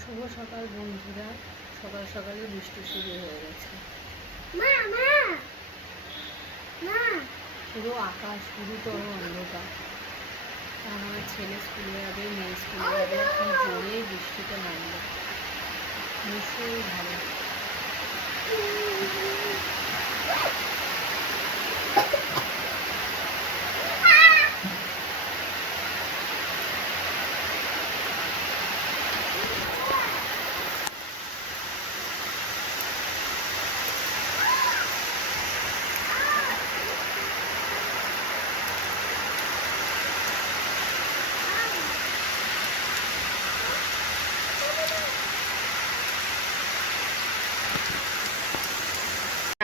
শুভ সকাল বন্ধুরা, সকাল সকালে বৃষ্টি শুরু হয়ে গেছে। পুরো আকাশ গুরুতর অন্ধকার। আমার ছেলে স্কুলে যাবে, মেয়ে স্কুলে যাবে, কি জোরে বৃষ্টিতে নামলো, মুষলধারে।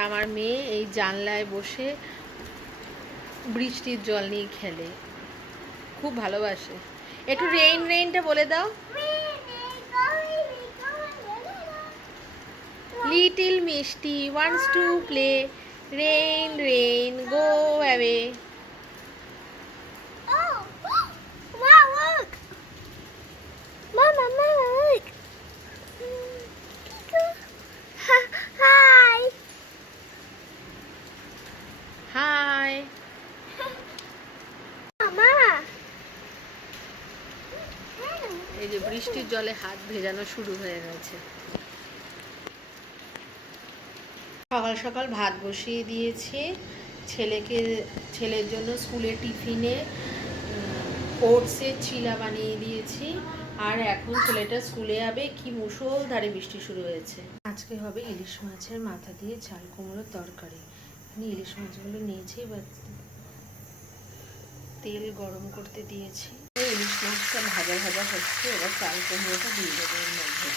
আমার মেয়ে এই জানলায় বসে বৃষ্টির জল নিয়ে খেলে, খুব ভালোবাসে। একটু রেইন রেইনটা বলে দাও। লিটল মিষ্টি wants to play, rain rain go away. Hi এই যে বৃষ্টির জলে হাত ভেজানো শুরু হয়ে গেছে। সকাল সকাল ভাত বসিয়ে দিয়েছি ছেলের জন্য স্কুলের টিফিনে ওটসের চিলা বানিয়ে দিয়েছি। আর এখন ছেলেটা স্কুলে যাবে, কি মুষলধারে বৃষ্টি শুরু হয়েছে। আজকে হবে ইলিশ মাছের মাথা দিয়ে চাল কুমড়োর তরকারি। আমি ইলিশ মাছগুলো নিয়েছি, এবার তেল গরম করতে দিয়েছি। ইলিশ মাছটা ভাজা ভাজা হচ্ছে, এবার চাল কুমড়োটা দিয়ে দেবো এর মধ্যে।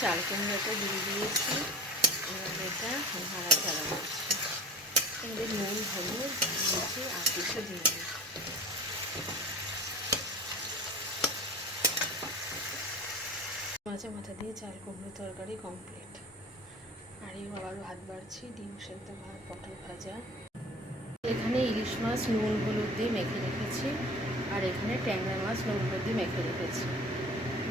চাল কুমড়োটা দিয়ে দিয়েছি, এবার এটা ভাড়া চালানো হচ্ছে। এবার নুন হলুদ দিয়েছি আর কিছু দিয়ে দিই। মাছের মাথা দিয়ে চাল কুমড়ো তরকারি কমপ্লিট। আর এই আবার ভাত বাড়ছি, ডিম সেদ্ধ ভাত, পটল ভাজা। এখানে ইলিশ মাছ নুন হলুদ দিয়ে মেখে রেখেছি, আর এখানে ট্যাংরা মাছ নুন হলুদ দিয়ে মেখে রেখেছি।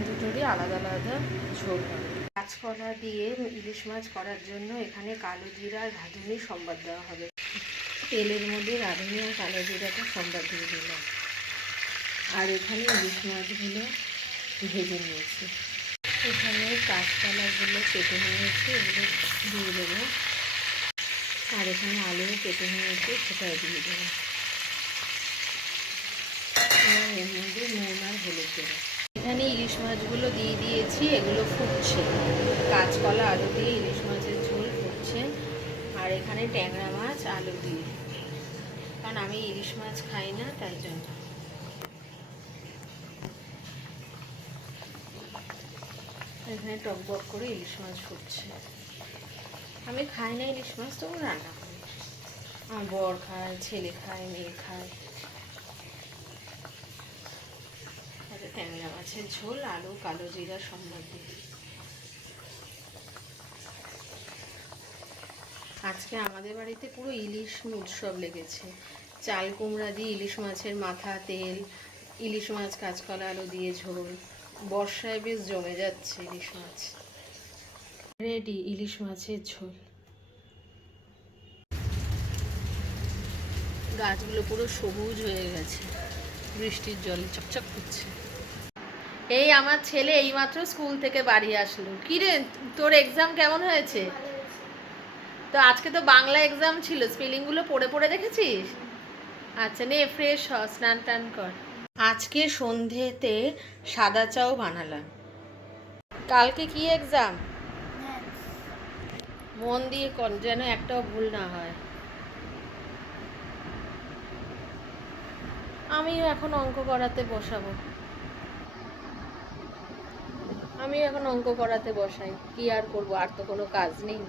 দুটোরই আলাদা আলাদা ঝোল হবে। কাঁচকলা দিয়ে ইলিশ মাছ করার জন্য এখানে কালো জিরা আর রাঁধুনি সম্বাদ দেওয়া হবে। তেলের মধ্যে রাঁধুনি আর কালো জিরাটা সম্বাদ দিয়ে দিলাম। আর এখানে ইলিশ মাছগুলো ভেজে নিয়েছি। এখানে কাঁচকলাগুলো কেটে নিয়েছি, এগুলো দিয়ে দেবো। আর এখানে আলু কেটে নিয়েছি, সেটাও দিয়ে দেবো। এবার এর মধ্যে নুন আর হলুদ দেবো। এখানে ইলিশ মাছগুলো দিয়ে দিয়েছি, এগুলো ফুটছে। কাঁচকলা আলু দিয়ে ইলিশ মাছের ঝোল ফুটছে। আর এখানে ট্যাংরা মাছ আলু দিয়ে, কারণ আমি ইলিশ মাছ খাই না, তাই জন্য। এখানে টকবক করে ইলিশ মাছ ফুটছে। আমি খাই না ইলিশ মাছ, তবু রান্না করি। আমার বর খায়, ছেলে খায়, মেয়ে খায়। ট্যাংরা মাছের ঝোল, আলু কালো জিরা সম্বাদ দিয়ে। আজকে আমাদের বাড়িতে পুরো ইলিশ উৎসব লেগেছে। চাল কুমড়া দিয়ে ইলিশ মাছের মাথা, তেল, ইলিশ মাছ কাঁচকলা আলু দিয়ে ঝোল। বর্ষায় বেশ জমে যাচ্ছে ইলিশ মাছ। রেডি ইলিশ মাছের ঝোল। গাছগুলো পুরো সবুজ হয়ে গেছে, বৃষ্টির জলে চকচক করছে। এই আমার ছেলে এইমাত্র স্কুল থেকে বাড়ি আসলো। কি রে, তোর এক্সাম কেমন হয়েছে? তো আজকে তো বাংলা এক্সাম ছিল, স্পেলিংগুলো পড়ে পড়ে দেখেছিস? আচ্ছা নে, ফ্রেশ হ, স্নান টান কর। আজকে সন্ধেতে সাদা চাও বানালাম। কালকে কি এক্সাম? মন দিয়ে কর, যেন একটাও ভুল না হয়। আমিও এখন অঙ্ক করাতে বসাবো। আমি এখন অঙ্ক করাতে বসাই, কি আর করবো, আর তো কোনো কাজ নেই।